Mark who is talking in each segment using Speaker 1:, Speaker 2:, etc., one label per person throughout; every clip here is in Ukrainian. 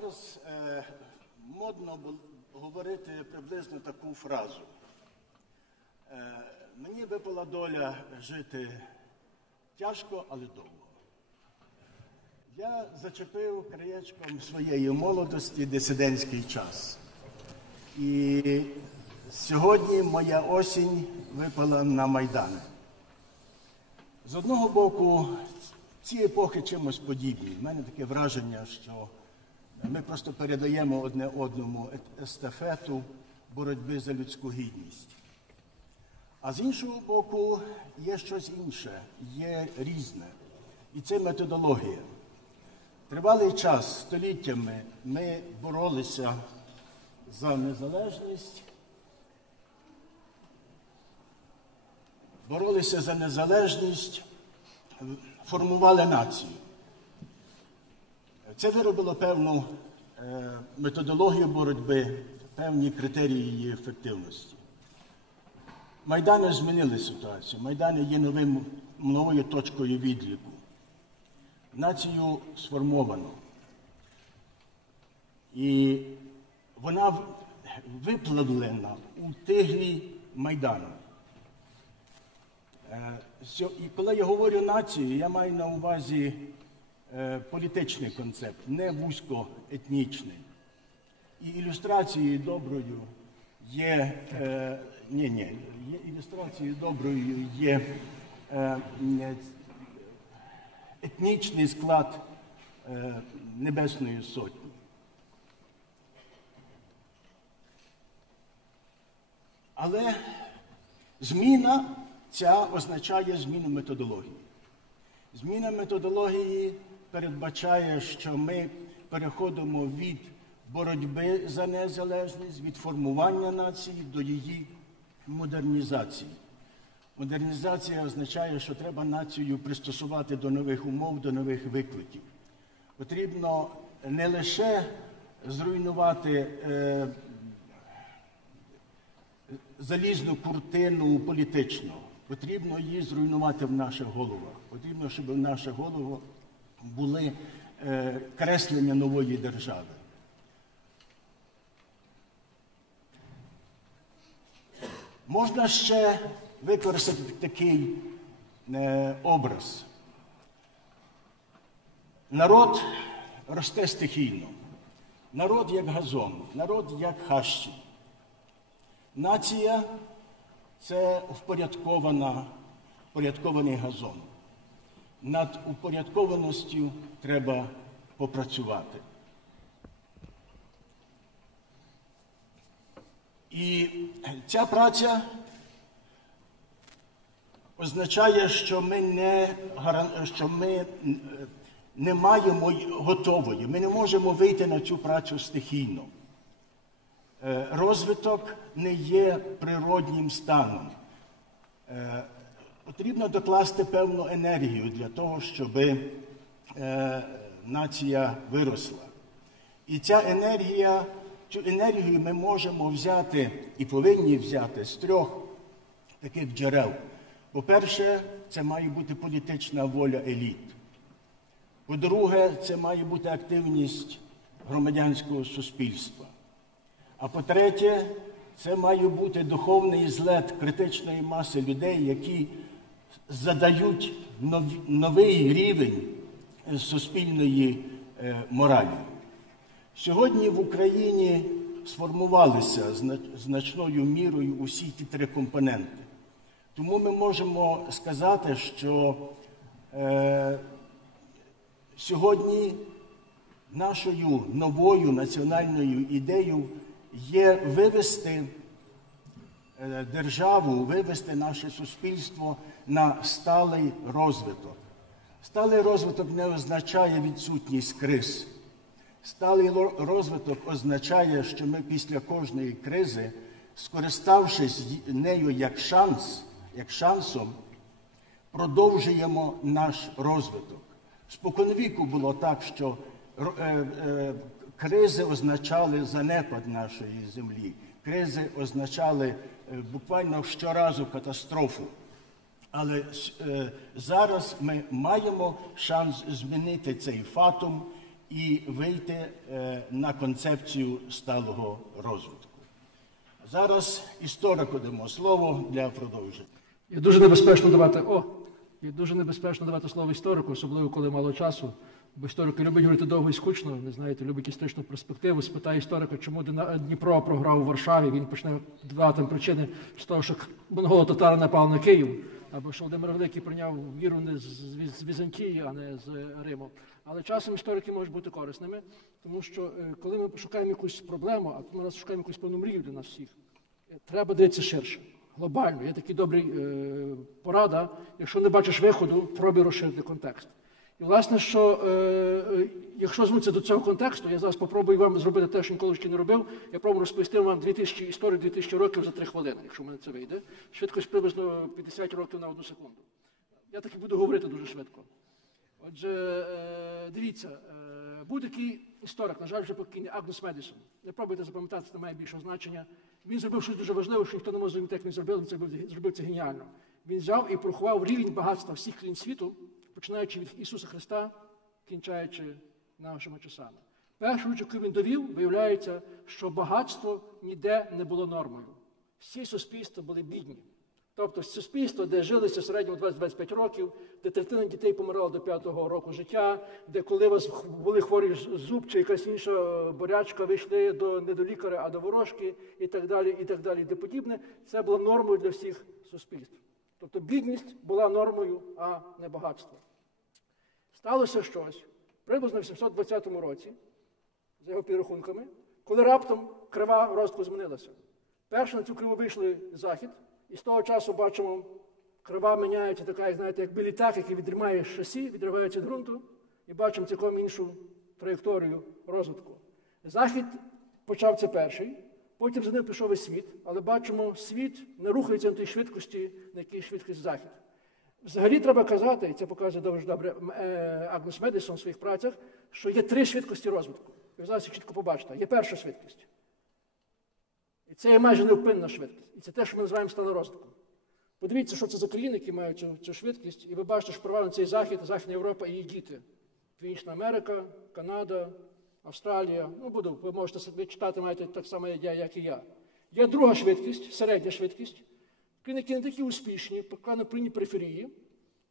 Speaker 1: Зараз е, модно говорити приблизно таку фразу. Е, мені випала доля жити тяжко, але довго. Я зачепив краєчком своєї молодості дисидентський час. І сьогодні моя осінь випала на Майдан. З одного боку, ці епохи чимось подібні. У мене таке враження, що ми просто передаємо одне одному е- естафету боротьби за людську гідність. А з іншого боку, є щось інше, є різне. І це методологія. Тривалий час, століттями ми боролися за незалежність, боролися за незалежність, формували націю. Це виробило певну е, методологію боротьби, певні критерії її ефективності. Майдани змінили ситуацію. Майдани є новим, новою точкою відліку. Націю сформовано. І вона виплавлена у тиглі Майдану. Е, І коли я говорю націю, я маю на увазі політичний концепт, не вузькоетнічний. І ілюстрацією доброю є, е, ні, ні, ілюстрацією доброю є е, е, етнічний склад е, Небесної Сотні. Але зміна ця означає зміну методології. Зміна методології передбачає, що ми переходимо від боротьби за незалежність, від формування нації до її модернізації. Модернізація означає, що треба націю пристосувати до нових умов, до нових викликів. Потрібно не лише зруйнувати е, залізну куртину політичну. Потрібно її зруйнувати в наших головах. Потрібно, щоб в наших головах були е, креслення нової держави. Можна ще використати такий е, образ. Народ росте стихійно. Народ як газон, народ як хащі. Нація це впорядкована, впорядкований газон. Над упорядкованістю треба попрацювати. І ця праця означає, що ми не, що ми е, не маємо готової, ми не можемо вийти на цю працю стихійно. Е, Розвиток не є природнім станом. Потрібно докласти певну енергію для того, щоб е, нація виросла. І ця енергія, цю енергію ми можемо взяти і повинні взяти з трьох таких джерел. По-перше, це має бути політична воля еліт. По-друге, це має бути активність громадянського суспільства. А по-третє, це має бути духовний злет критичної маси людей, які задають новий рівень суспільної е, моралі. Сьогодні в Україні сформувалися значною мірою усі ті три компоненти. Тому ми можемо сказати, що е, сьогодні нашою новою національною ідеєю є вивести е, державу, вивести наше суспільство на сталий розвиток. Сталий розвиток не означає відсутність криз. Сталий розвиток означає, що ми після кожної кризи, скориставшись нею як шанс, як шансом, продовжуємо наш розвиток. Споконвіку було так, що е, е, кризи означали занепад нашої землі, кризи означали е, буквально щоразу катастрофу. Але е, зараз ми маємо шанс змінити цей фатум і вийти е, на концепцію сталого розвитку. Зараз історику дамо слово для продовження.
Speaker 2: І дуже небезпечно давати о, і дуже небезпечно давати слово історику, особливо коли мало часу. Бо історики люблять говорити довго і скучно, не знаєте, любить історичну перспективу. Спитає історика, чому Дніпро програв у Варшаві. Він почне давати причини з того, що монголо татари напали на Київ, або що Володимир Великий прийняв віру не з Візантії, а не з Риму. Але часом історики можуть бути корисними, тому що е, коли ми шукаємо якусь проблему, а ми шукаємо якусь певну мрію для нас всіх, е, треба дивитися ширше. Глобально, є такий добрий е, порада. Якщо не бачиш виходу, пробуй розширити контекст. І, власне, що е, е, якщо звернутися до цього контексту, я зараз спробую вам зробити те, що ніколи ще не робив. Я пробую розповісти вам 2000 історій 2000 років за 3 хвилини, якщо в мене це вийде. Швидкость приблизно 50 років на одну секунду. Я таки буду говорити дуже швидко. Отже, е, дивіться, е, будь-який історик, на жаль, вже покійний Агнес Медісон. Не пробуйте запам'ятати, це має більшого значення. Він зробив щось дуже важливе, що ніхто не може зрозуміти, як він зробив, він зробив це геніально. Він взяв і порахував рівень багатства всіх країн світу починаючи від Ісуса Христа, кінчаючи нашими часами. Першу річ, яку він довів, виявляється, що багатство ніде не було нормою. Всі суспільства були бідні. Тобто суспільство, де жилися в середньому 20-25 років, де третина дітей помирала до п'ятого року життя, де коли вас були хворі зуб чи якась інша борячка, вийшли до, не до лікаря, а до ворожки і так далі, і так далі, і де подібне, це було нормою для всіх суспільств. Тобто бідність була нормою, а не багатство. Сталося щось приблизно в 720 році, за його підрахунками, коли раптом крива розвитку змінилася. Перше на цю криву вийшли захід, і з того часу бачимо, крива міняється така, знаєте, як білітак, який відрімає шасі, відривається від ґрунту, і бачимо цілком іншу траєкторію розвитку. Захід почав це перший, потім за ним пішов і світ, але бачимо, світ не рухається на тій швидкості, на якій швидкість захід. Взагалі треба казати, і це показує дуже добре е, Агнес Медисон в своїх працях, що є три швидкості розвитку. Ви зараз чітко побачите. Є перша швидкість. І це є майже невпинна швидкість. І це те, що ми називаємо сталим розвитком. Подивіться, що це за країни, які мають цю, цю швидкість, і ви бачите, що провалено цей захід, Західна Європа і її діти. Північна Америка, Канада, Австралія. Ну, буду, ви можете собі читати, маєте так само, як і я. Є друга швидкість, середня швидкість. Які не такі успішні, поки на прийні периферії.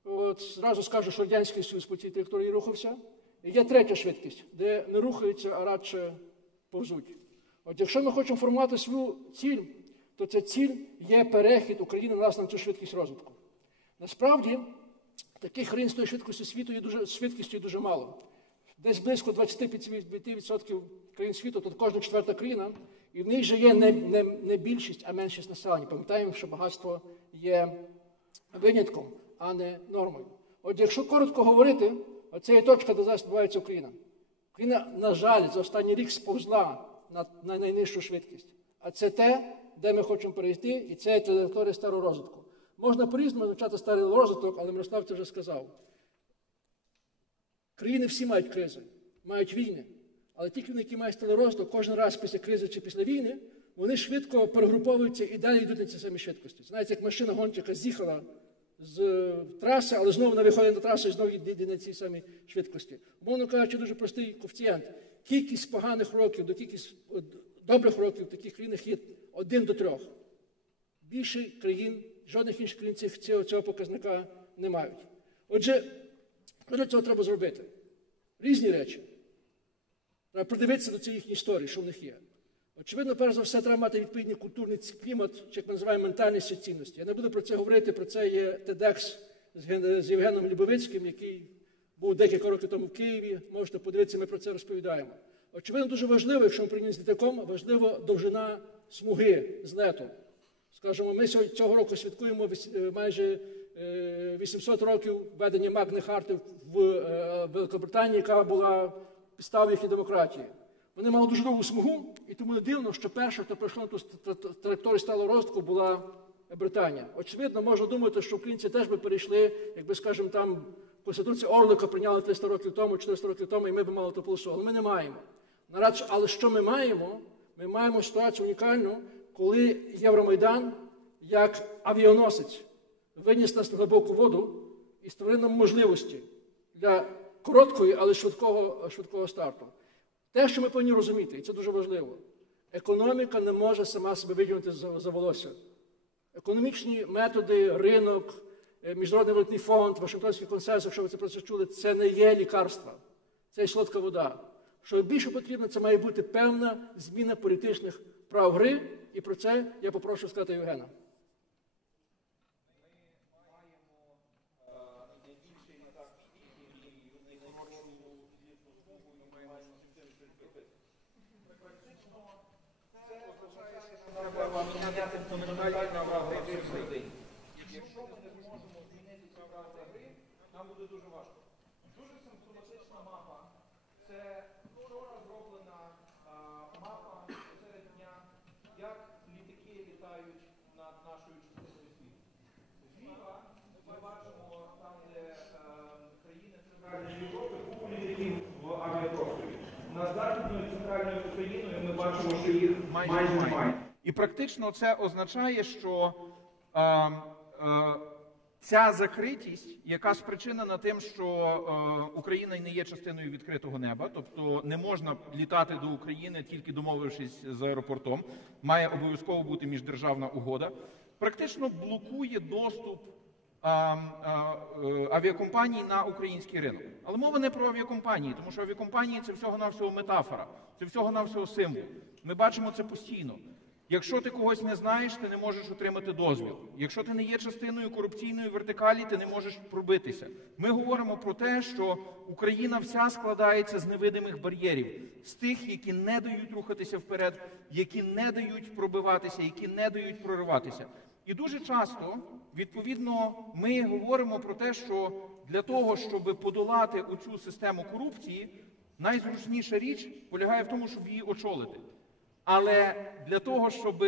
Speaker 2: От, Зразу скажу, що Радянський Союз по цій території рухався. І є третя швидкість, де не рухаються, а радше повзуть. От якщо ми хочемо формувати свою ціль, то ця ціль є перехід України власне, на цю швидкість розвитку. Насправді, таких країн з тої швидкості світу є дуже, швидкістю дуже мало. Десь близько 25% країн світу, то кожна четверта країна і в них же є не, не, не більшість, а меншість населення. Пам'ятаємо, що багатство є винятком, а не нормою. От якщо коротко говорити, оце є точка, де зараз відбувається Україна. Україна, на жаль, за останній рік сповзла на, на найнижчу швидкість. А це те, де ми хочемо перейти, і це є територія старого розвитку. Можна по-різному навчати старий розвиток, але Мирослав це вже сказав. Країни всі мають кризи, мають війни. Але ті країни, які мають розвиток, кожен раз після кризи чи після війни, вони швидко перегруповуються і далі йдуть на ці самі швидкості. Знаєте, як машина гонщика з'їхала з е, траси, але знову вона виходить на трасу і знову йде на цій самій швидкості. Мовно кажучи, дуже простий коефіцієнт. Кількість поганих років до кількість добрих років в таких країнах є один до трьох. Більше країн, жодних інших країн цього, цього показника не мають. Отже, що для цього треба зробити? Різні речі. Треба придивитися до цієї їхньої історії, що в них є. Очевидно, перш за все, треба мати відповідний культурний клімат, чи як ми називаємо ментальність і цінності. Я не буду про це говорити, про це є TEDx з Євгеном Любовицьким, який був декілька років тому в Києві. Можете подивитися, ми про це розповідаємо. Очевидно, дуже важливо, якщо ми прийняли з літаком, важлива довжина смуги злету. Скажімо, ми цього року святкуємо е, майже 800 е, років введення Магни Харти в е, Великобританії, яка була підстав їхньої демократії. Вони мали дуже довгу смугу, і тому не дивно, що перша, хто пройшла на ту траєкторію сталого розвитку, була Британія. Очевидно, можна думати, що українці теж би перейшли, якби, скажімо, там Конституцію Орлика прийняли 300 років тому, 400 років тому, і ми б мали ту полосу. Але ми не маємо. Але що ми маємо? Ми маємо ситуацію унікальну, коли Євромайдан, як авіаносець, виніс нас на глибоку воду і створив нам можливості для короткої, але швидкого, швидкого старту. Те, що ми повинні розуміти, і це дуже важливо, економіка не може сама себе витягнути за, за волосся. Економічні методи, ринок, е, Міжнародний валютний фонд, Вашингтонський консенсус, якщо ви це про це чули, це не є лікарства, це є солодка вода. Що більше потрібно, це має бути певна зміна політичних прав гри, і про це я попрошу сказати Євгена.
Speaker 3: Треба міняти фундаментальні правила гри всередині. Якщо ми не зможемо змінити ці правила гри, нам буде дуже важко. Дуже симптоматична мапа. Це вчора зроблена а, мапа серед дня, як літаки літають над нашою частиною світу. Зліва ми бачимо там, де е, країни Центральної Європи купу літаків в авіапросторі. Над Західною центральною Україною ми бачимо, що їх майже немає. І практично це означає, що е, е, ця закритість, яка спричинена тим, що е, Україна не є частиною відкритого неба, тобто не можна літати до України тільки домовившись з аеропортом, має обов'язково бути міждержавна угода, практично блокує доступ е, авіакомпаній на український ринок. Але мова не про авіакомпанії, тому що авіакомпанії це всього-навсього метафора, це всього-навсього символ. Ми бачимо це постійно. Якщо ти когось не знаєш, ти не можеш отримати дозвіл. Якщо ти не є частиною корупційної вертикалі, ти не можеш пробитися. Ми говоримо про те, що Україна вся складається з невидимих бар'єрів, з тих, які не дають рухатися вперед, які не дають пробиватися, які не дають прориватися. І дуже часто, відповідно, ми говоримо про те, що для того, щоб подолати оцю систему корупції, найзручніша річ полягає в тому, щоб її очолити. Але для того, щоб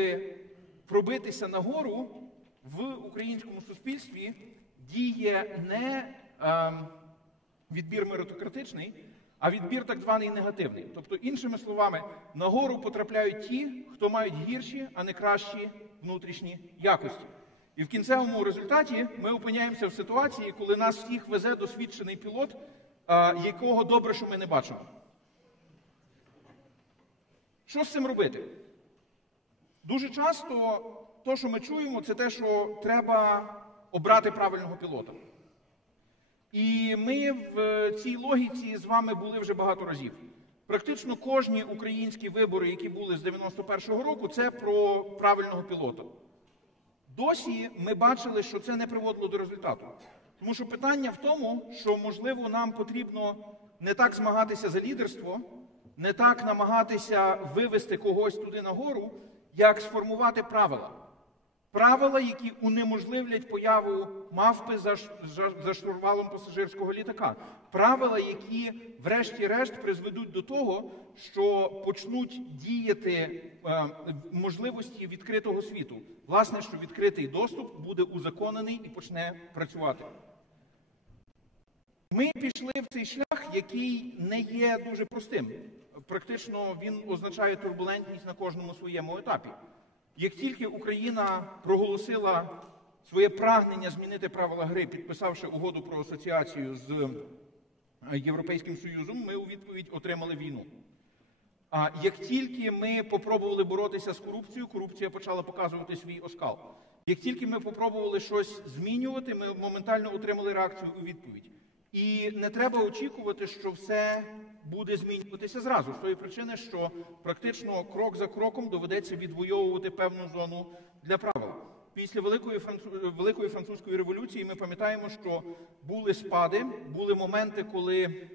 Speaker 3: пробитися нагору в українському суспільстві, діє не е, відбір меритократичний, а відбір так званий негативний. Тобто, іншими словами, нагору потрапляють ті, хто мають гірші, а не кращі внутрішні якості. І в кінцевому результаті ми опиняємося в ситуації, коли нас всіх везе досвідчений пілот, е, якого добре, що ми не бачимо. Що з цим робити? Дуже часто те, що ми чуємо, це те, що треба обрати правильного пілота. І ми в цій логіці з вами були вже багато разів. Практично кожні українські вибори, які були з 91-го року, це про правильного пілота. Досі ми бачили, що це не приводило до результату. Тому що питання в тому, що, можливо, нам потрібно не так змагатися за лідерство, не так намагатися вивести когось туди нагору, як сформувати правила. Правила, які унеможливлять появу мавпи за, штурвалом пасажирського літака. Правила, які, врешті-решт, призведуть до того, що почнуть діяти е, можливості відкритого світу. Власне, що відкритий доступ буде узаконений і почне працювати. Ми пішли в цей шлях, який не є дуже простим. Практично він означає турбулентність на кожному своєму етапі. Як тільки Україна проголосила своє прагнення змінити правила гри, підписавши угоду про асоціацію з Європейським Союзом, ми у відповідь отримали війну. А як тільки ми попробували боротися з корупцією, корупція почала показувати свій оскал. Як тільки ми попробували щось змінювати, ми моментально отримали реакцію у відповідь. І не треба очікувати, що все буде змінюватися зразу. З тої причини, що практично крок за кроком доведеться відвоювати певну зону для правил. Після Великої. Великої французької революції ми пам'ятаємо, що були спади, були моменти, коли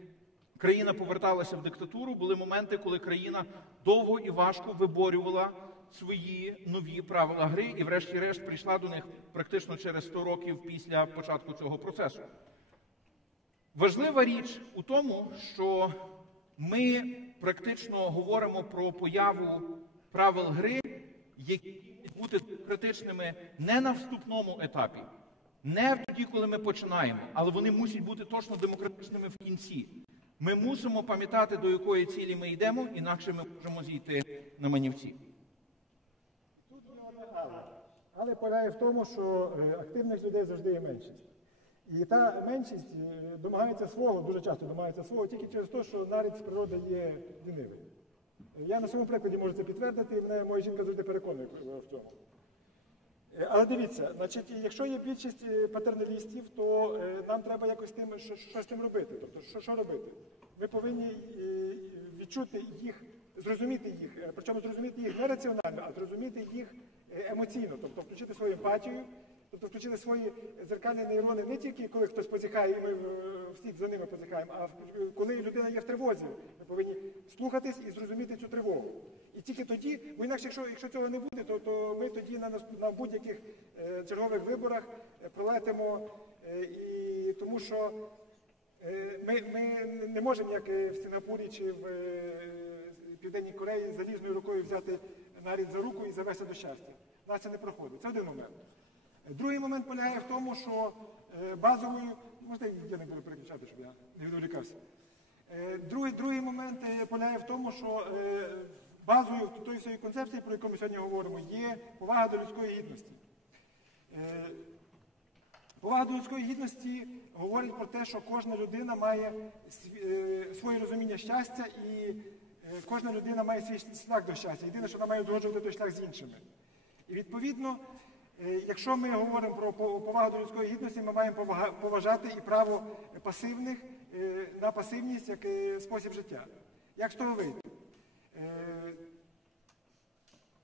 Speaker 3: країна поверталася в диктатуру, були моменти, коли країна довго і важко виборювала свої нові правила гри, і, врешті-решт, прийшла до них практично через 100 років після початку цього процесу. Важлива річ у тому, що ми практично говоримо про появу правил гри, які бути критичними не на вступному етапі, не тоді, коли ми починаємо, але вони мусять бути точно демократичними в кінці. Ми мусимо пам'ятати, до якої цілі ми йдемо, інакше ми можемо зійти на манівці.
Speaker 4: Тут Але полягає в тому, що е, активних людей завжди є меншість. І та меншість е, домагається свого, дуже часто домагається свого, тільки через те, що нарід з природи є лінивий. Я на своєму прикладі можу це підтвердити, і мене моя жінка завжди переконує в цьому. Е, Але дивіться, значить, якщо є більшість е, патерналістів, то е, нам треба якось тим, що, що з тим робити. Тобто, що, що робити? Ми повинні е, відчути їх, зрозуміти їх, е, причому зрозуміти їх не раціонально, а зрозуміти їх е, емоційно, тобто включити свою емпатію, тобто включити свої зеркальні нейрони не тільки коли хтось позіхає, і ми е, всі за ними позіхаємо, а коли людина є в тривозі, ми повинні слухатись і зрозуміти цю тривогу. І тільки тоді, бо інакше, якщо, якщо цього не буде, то, то ми тоді на, на будь-яких е, чергових виборах е, пролетимо, і тому що ми, ми не можемо, як в Сінгапурі чи в Південній Кореї, залізною рукою взяти нарід за руку і завести до щастя. У нас це не проходить. Це один момент. Другий момент полягає в тому, що е, базовою, можна я не буду переключати, щоб я не відволікався. Е, Другий, другий момент е, полягає в тому, що базою тої всієї концепції, про яку ми сьогодні говоримо, є повага до людської гідності. Повага до людської гідності говорить про те, що кожна людина має своє розуміння щастя і кожна людина має свій шлях до щастя. Єдине, що вона має узгоджувати той шлях з іншими. І відповідно, якщо ми говоримо про повагу до людської гідності, ми маємо поважати і право пасивних е, на пасивність як е, спосіб життя. Як з того вийти? Е,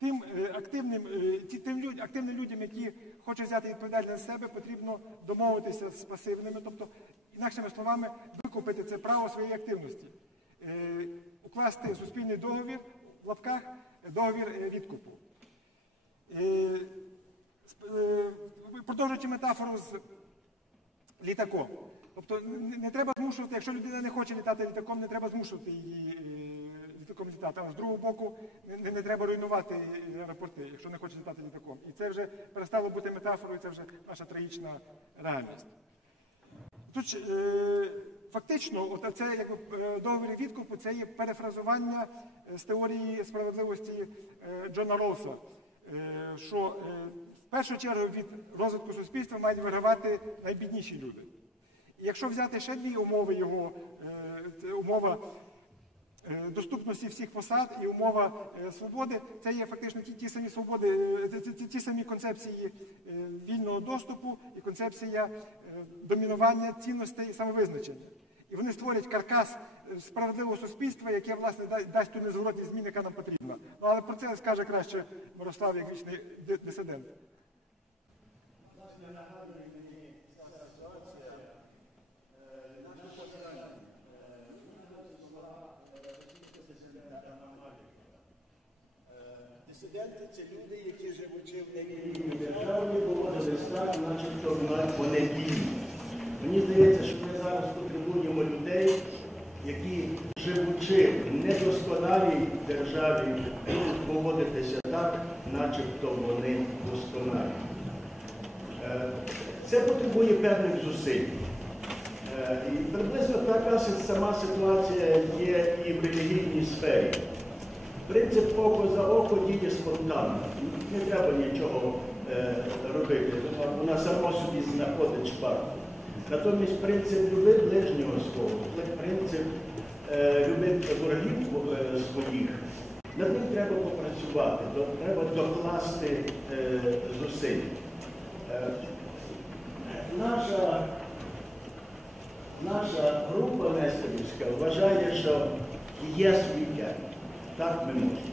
Speaker 4: Тим е, активним, е, тим активним людям, які хочуть взяти відповідальність на себе, потрібно домовитися з пасивними, тобто, інакшими словами, викупити це право своєї активності, Е, укласти суспільний договір в лапках договір е, відкупу. Е, Продовжуючи метафору з літаком. Тобто не, треба змушувати, якщо людина не хоче літати літаком, не треба змушувати її е, літаком літати. Але з другого боку, не, не, треба руйнувати аеропорти, якщо не хоче літати літаком. І це вже перестало бути метафорою, це вже наша трагічна реальність. Тут е, фактично, от це е, договір відкупу, це є перефразування з теорії справедливості Джона Роуса, що е, в першу чергу від розвитку суспільства мають вигравати найбідніші люди. І якщо взяти ще дві умови його, е, умова е, доступності всіх посад і умова е, свободи, це є фактично ті, ті самі свободи, е, ті, ті- самі концепції е, вільного доступу і концепція е, домінування цінностей і самовизначення. І вони створять каркас справедливого суспільства, яке власне дасть ту незворотні зміни, яка нам потрібна. Ну, але про це скаже краще Мирослав, як вічний ди- дисидент.
Speaker 5: Дисиденти це люди, які живучи в
Speaker 1: І державні поводились так, начебто вони вільні. Мені здається, що ми зараз потребуємо людей, які, живучи в недосконалій державі, поводитися так, начебто вони досконалі. Е, Це потребує певних зусиль. Е, І приблизно така сама ситуація є і в релігійній сфері. Принцип око за око діє спонтанно. Не треба нічого е, робити. Вона- само собі знаходить шпарку. Натомість принцип люби ближнього свого, принцип е, люби ворогів е, своїх. Над ним треба попрацювати, треба докласти е, зусиль. Наша Наша група Нестерівська вважає, що є свіття. Так ми можемо.